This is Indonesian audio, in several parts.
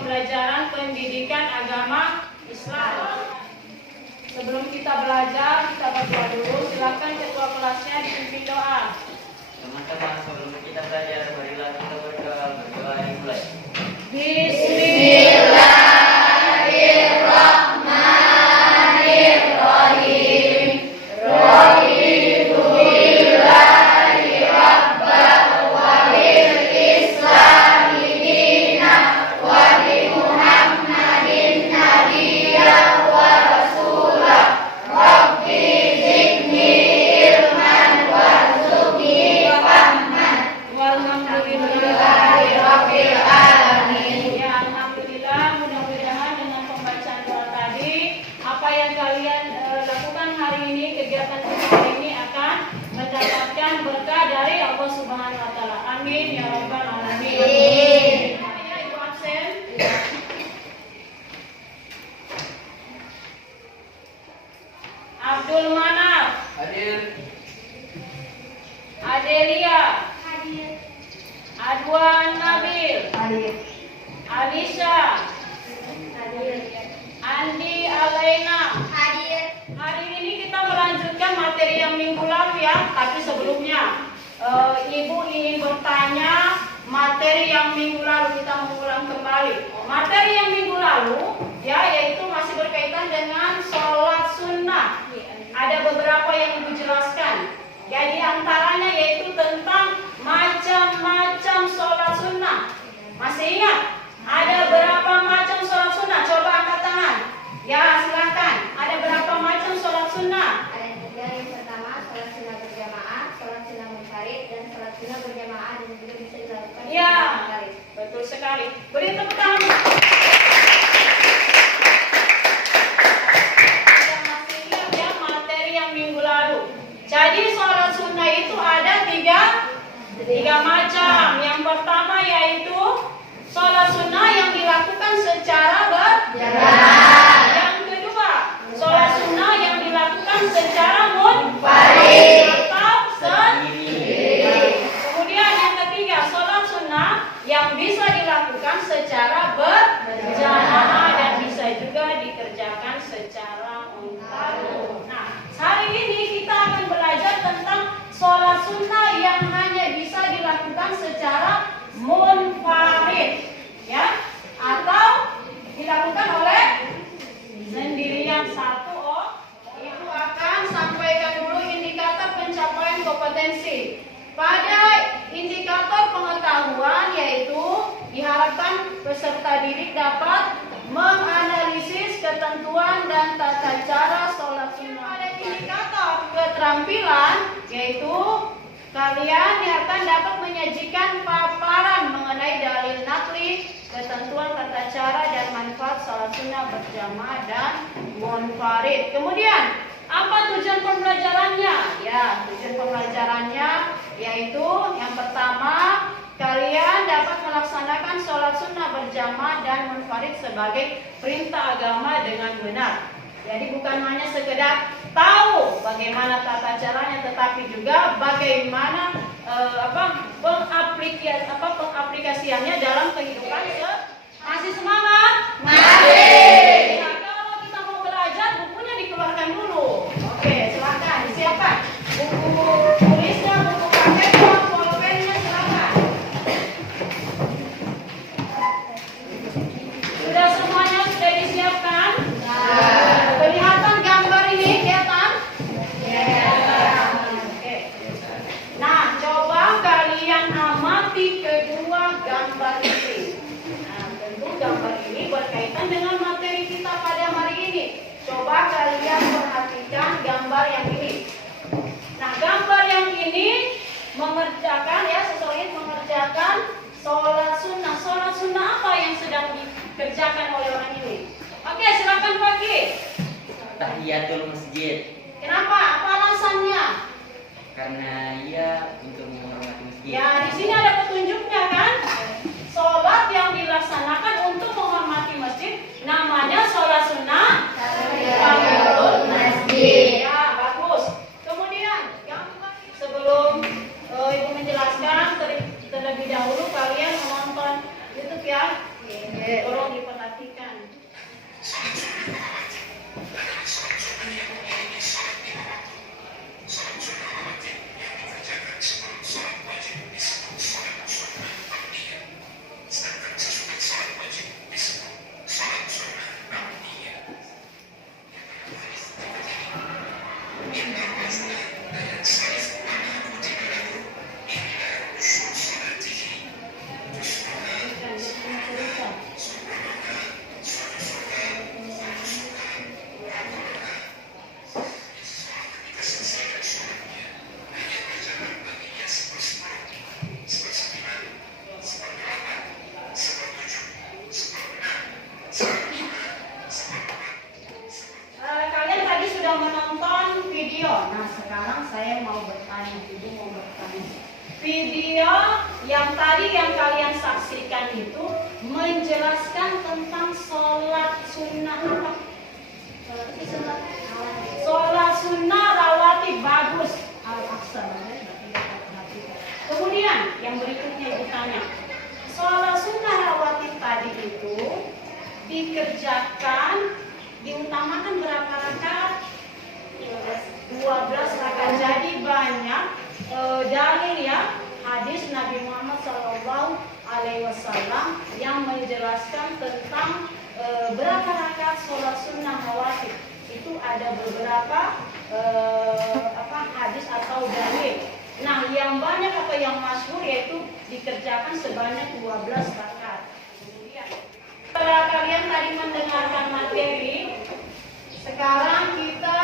pembelajaran pendidikan agama Islam. Sebelum kita belajar, kita berdoa dulu. Silakan ketua kelasnya dipimpin doa. Teman-teman, sebelum kita belajar, marilah kita berdoa. Berdoa dimulai. Bismillahirrahmanirrahim. Raditu billahi rabban wa bil islami dinan wa bi Muhammadin nabiyyan wa rasulah. Rabbi zidni ilman warzuqni fahman. Walhamdulillahi Rabbil alamin. Ya, alhamdulillah, mudah-mudahan dengan pembacaan doa tadi, apa yang kalian lakukan hari ini, kegiatan kita hari ini akan mendapatkan berkah dari Allah Subhanahu wa taala. Amin ya rabbal alamin. Amin. Ya, Ibu absen. Abdul Manaf, Hadir. Adelia, Hadir. Adwan Nabil, Hadir. Alisha, Hadir. Andi Alaina. Hadir. Hari ini kita melanjutkan materi yang minggu lalu ya, tapi sebelumnya Ibu ingin bertanya materi yang minggu lalu, kita mengulang kembali. Materi yang minggu lalu ya, yaitu masih berkaitan dengan sholat sunnah. Ada beberapa yang Ibu jelaskan. Ya, di antaranya yaitu tentang macam-macam sholat sunnah. Masih ingat? Ada berapa macam sholat sunnah? Coba angkat tangan. Ya, silakan. Ada berapa macam sholat sunnah? Ada tiga. Yang pertama, sholat sunnah berjamaah, sholat sunnah munfarid, dan sholat sunnah berjamaah dan juga bisa dilakukan Ya, secara munfarid. betul sekali. Beri tepuk tangan. Kita masih ingat ya materi yang minggu lalu. Jadi sholat sunnah itu ada tiga macam. Yang pertama yaitu sholat sunnah yang dilakukan secara berjamaah. Yang kedua, sholat sunnah yang dilakukan secara munfarid atau sendiri. Kemudian yang ketiga, sholat sunnah yang bisa dilakukan secara berjamaah dan bisa juga dikerjakan secara munfarid. Nah, hari ini kita akan belajar tentang sholat sunnah yang hanya bisa dilakukan secara munfarid, ya, atau dilakukan oleh sendirian satu. Ibu akan sampaikan dulu indikator pencapaian kompetensi. Pada indikator pengetahuan yaitu diharapkan peserta didik dapat menganalisis ketentuan dan tata cara sholat sunnah. Pada indikator keterampilan yaitu kalian diharapkan dapat menyajikan paparan mengenai dalil nakli, ketentuan tata cara dan manfaat sholat sunnah berjamaah dan munfarid. Kemudian, apa tujuan pembelajarannya? Ya, tujuan pembelajarannya yaitu yang pertama, kalian dapat melaksanakan sholat sunnah berjamaah dan munfarid sebagai perintah agama dengan benar. Jadi bukan hanya sekedar tahu bagaimana tata caranya, tetapi juga bagaimana pengaplikasiannya dalam kehidupan. Masih semangat? Masih. Nah, kalau kita mau belajar, bukunya dikeluarkan dulu. Oke, silakan disiapkan. Buku tulisnya, buku prakteknya, pulpennya silakan. Sudah semuanya sudah disiapkan? Kelihatan gambar ini, kelihatan? Oke. Nah, coba kalian amati kedua gambar ini. Nah, tentu gambar ini berkaitan dengan materi kita pada hari ini. Coba kalian perhatikan gambar yang ini. Nah, gambar yang ini mengerjakan ya, seseorang mengerjakan sholat sunnah. Sholat sunnah apa yang sedang dikerjakan oleh orang ini? Oke, silakan Pagi. Tahiyatul masjid. Kenapa? Apa alasannya? Karena ia untuk menghormati masjid. Ya, di sini ada petunjuknya kan? Sholat yang dilaksanakan untuk menghormati masjid namanya sholat sunnah tahiyatul masjid. Ya, bagus. Kemudian, sebelum Ibu menjelaskan terlebih dahulu kalian menonton YouTube ya. Tolong diperhatikan. Kalian tadi sudah menonton video. Nah, sekarang saya mau bertanya. Video yang tadi yang kalian saksikan itu menjelaskan tentang sholat sunnah apa? Sholat sunnah rawatib bagus. Al-Aqsa. Kemudian yang berikutnya ibu tanya, sholat sunnah rawatib tadi itu dikerjakan, diutamakan berapa rakaat? 12 rakaat. Jadi banyak dalil ya, hadis Nabi Muhammad SAW yang menjelaskan tentang berapa rakaat sholat sunnah rawatib. Itu ada beberapa hadis atau dalil. Nah, yang banyak atau yang masyhur yaitu dikerjakan sebanyak 12 rakaat. Kemudian setelah kalian tadi mendengarkan materi, sekarang kita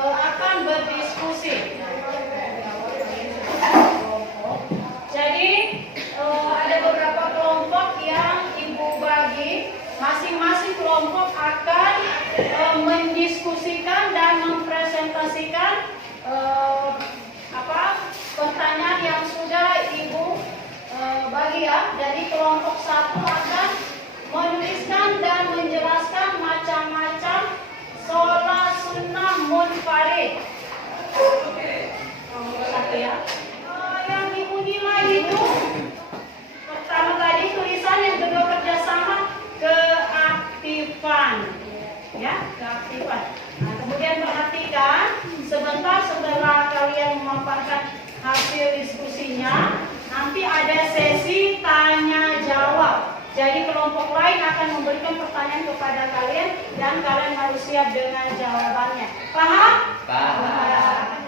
akan berdiskusi. Jadi ada beberapa kelompok yang ibu bagi, masing-masing kelompok akan mendiskusikan dan mempresentasikan pertanyaan yang sudah ibu bagi ya. Jadi kelompok satu akan menuliskan dan menjelaskan macam-macam sholat sunnah munfarid. Satu ya. Yang ibu nilai itu pertama tadi tulisan, yang kedua kerjasama, keaktifan, ya keaktifan. Nah, kemudian perhatikan sebentar setelah kalian memaparkan hasil diskusinya, nanti ada sesi tanya jawab. Jadi kelompok lain akan memberikan pertanyaan kepada kalian dan kalian harus siap dengan jawabannya. Paham? Paham.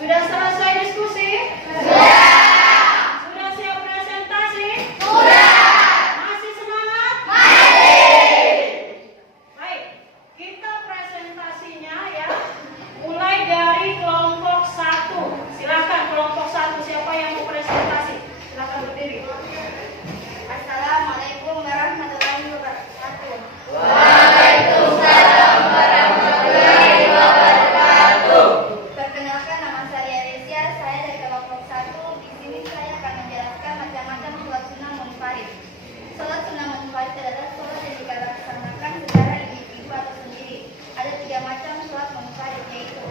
Sudah selesai diskusi? Sudah siap presentasi? Masih semangat? Baik, kita presentasinya ya. Mulai dari kelompok 1. Silakan kelompok 1, siapa yang mau presentasi? Silakan berdiri. Assalamualaikum warahmatullahi wabarakatuh. Waalaikumsalam warahmatullahi wabarakatuh. Perkenalkan, nama saya Resia, saya dari kelompok 1. Di sini saya akan menjelaskan macam-macam sholat sunnah munfarid. Sholat sunnah munfarid adalah sholat yang dilaksanakan secara individu atau sendiri. Ada 3 macam sholat munfarid, yaitu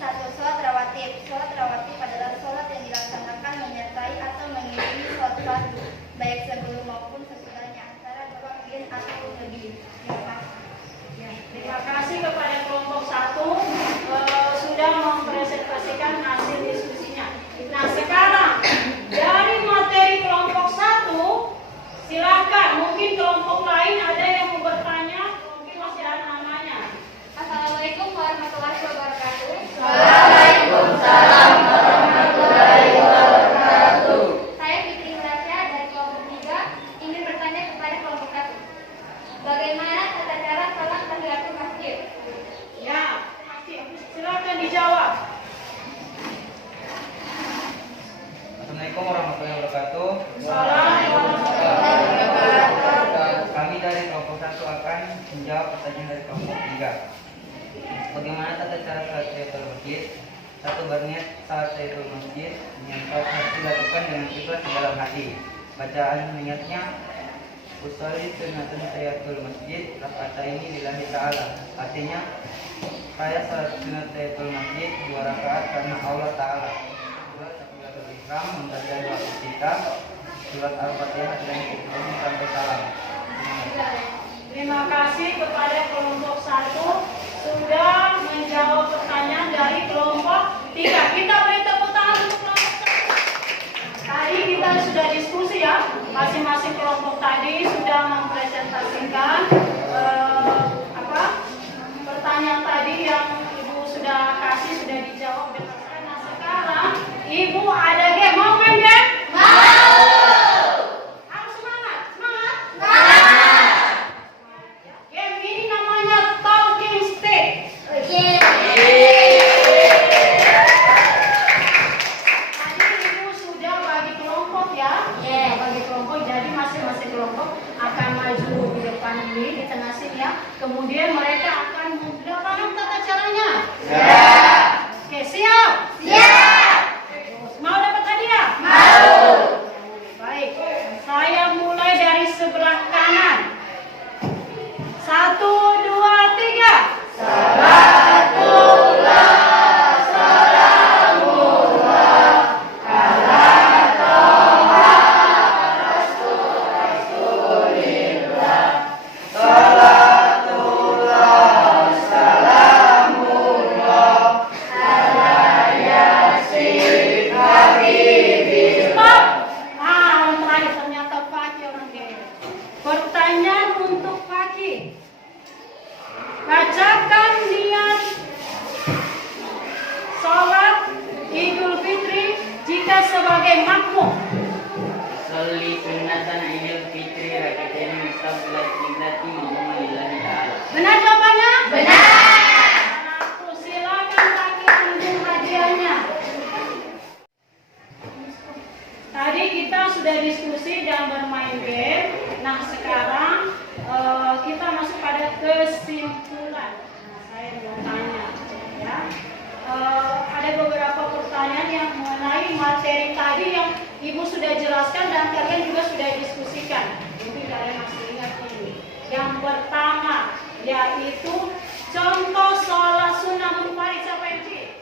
1. Sholat rawatib. Sholat rawatib adalah sholat yang dilaksanakan menyertai atau mengiringi sholat fardu, baik sebelum maupun sesudahnya, antara 2 rakaat atau lebih. Terima kasih kepada kelompok 1 sudah mempresentasikan hasil diskusinya. Nah, sekarang dari materi kelompok 1, silakan. Mungkin kelompok lain ada yang mau bertanya, mungkin masih ada namanya. Assalamualaikum warahmatullahi wabarakatuh. Waalaikumsalam warahmatullahi wabarakatuh. Saya Fitri Rasya dari kelompok 3 ingin bertanya kepada kelompok 1. Bagaimana tata cara sholat tahiyatul masjid? Ya, silakan dijawab. Assalamualaikum warahmatullahi wabarakatuh. Assalamualaikum warahmatullahi wabarakatuh. Kami menjawab pertanyaan dari kelompok 3. Bagaimana tata cara salat tahiyatul masjid? 1. Berniat salat tahiyatul masjid yang harus dilakukan dengan ikhlas di dalam hati. Bacaan niatnya usolli sunnatun tahiyatul masjid raka'ataini lillahi ta'ala. Artinya saya salat sunat tahiyatul masjid 2 rakaat karena Allah Ta'ala. 2. Takbiratul ihram membaca doa iftitah, surat Al-Fatihah dan kemudian sampai salam. Terima kasih kepada kelompok 1 sudah menjawab pertanyaan dari kelompok 3. Kita beri tepuk tangan untuk kelompok 1. Tadi kita sudah diskusi ya, masing-masing kelompok tadi sudah mempresentasikan pertanyaan tadi yang Ibu sudah kasih, sudah dijawab dengan baik. Nah sekarang Ibu ada game, mau main game? Harus semangat, semangat. Game ini namanya talking stick. Tadi Ibu sudah bagi kelompok ya, bagi kelompok. Jadi masing-masing kelompok akan maju di depan ini, di tengah sini ya. Kemudian mereka akan paham tata caranya. Oke, siap? Mau dapat hadiah? Baik, saya mulai dari sebelah kanan. 1, 2, 3. Pertanyaan untuk Paki. Bacakan niat sholat Idul Fitri jika sebagai makmum. Usolli sunnatan Idul Fitri raka'ataini mustaqbilal qiblati ma'muman lillahi ta'ala. Benar jawabannya? Benar. Silakan Paki ambil hadiahnya. Tadi kita sudah diskusi dan bermain game. Nah sekarang kita masuk pada kesimpulan. Nah, saya mau tanya, ya. Ada beberapa pertanyaan yang mengenai materi tadi yang Ibu sudah jelaskan dan kalian juga sudah diskusikan. Mungkin kalian masih ingat ini. Yang pertama yaitu contoh sholat sunnah munfarid. Siapa yang cik?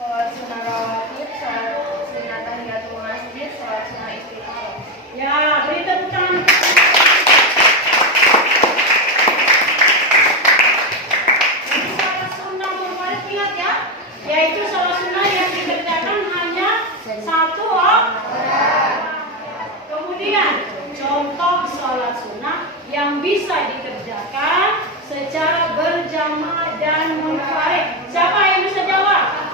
Sholat sunnah rawatib, sholat sunnah tahiyatul masjid, sholat sunnah istiqamah. Ya, beri tepuk tangan. Jadi sholat sunnah munfarid ingat ya, yaitu sholat sunnah yang dikerjakan hanya 1 orang. Kemudian contoh sholat sunnah yang bisa dikerjakan secara berjamaah dan munfarid. Siapa yang bisa jawab?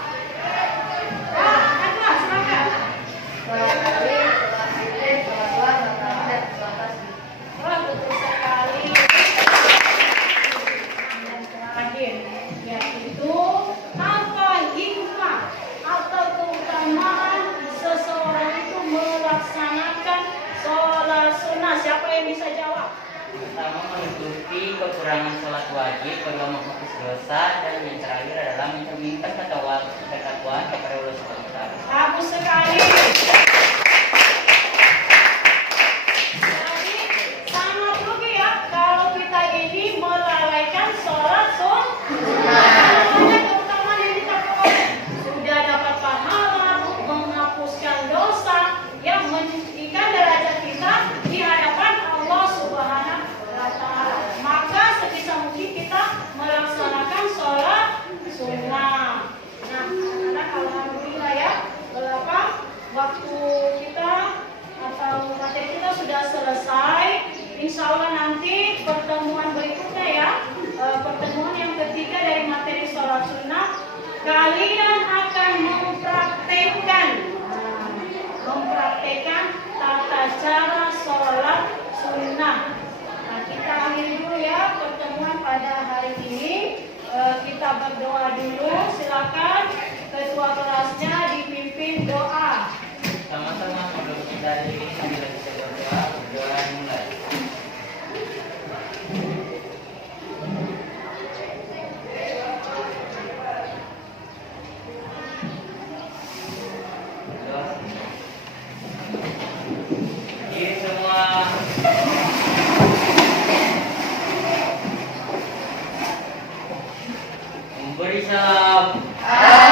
Atlas, silakan. Sholat tarawih, sholat witir, sholat duha, sholat tarawih, dan sholat tasbih. Wah, betul sekali. Dan terakhir, yaitu apa hikmah atau keutamaan seseorang itu melaksanakan sholat sunnah. Siapa yang bisa jawab? Pertama, menutupi kekurangan sholat wajib, kedua menghapus dosa, dan yang terakhir adalah mencerminkan ketakwaan kepada Allah Subhanahu wa Ta'ala. Bagus sekali. Jadi sangat rugi ya kalau kita ini melalaikan sholat sunnah. Keutamaan yang kita peroleh sudah dapat pahala, menghapuskan dosa, yang meninggikan derajat kita di hadapan Allah Subhanahu wa Ta'ala. Maka sebisa mungkin kita melaksanakan sholat sunnah. Nah, anak-anak alhamdulillah ya, waktu kita atau materi kita sudah selesai. Insya Allah nanti pertemuan berikutnya ya, pertemuan yang ketiga dari Waalaikumsalam.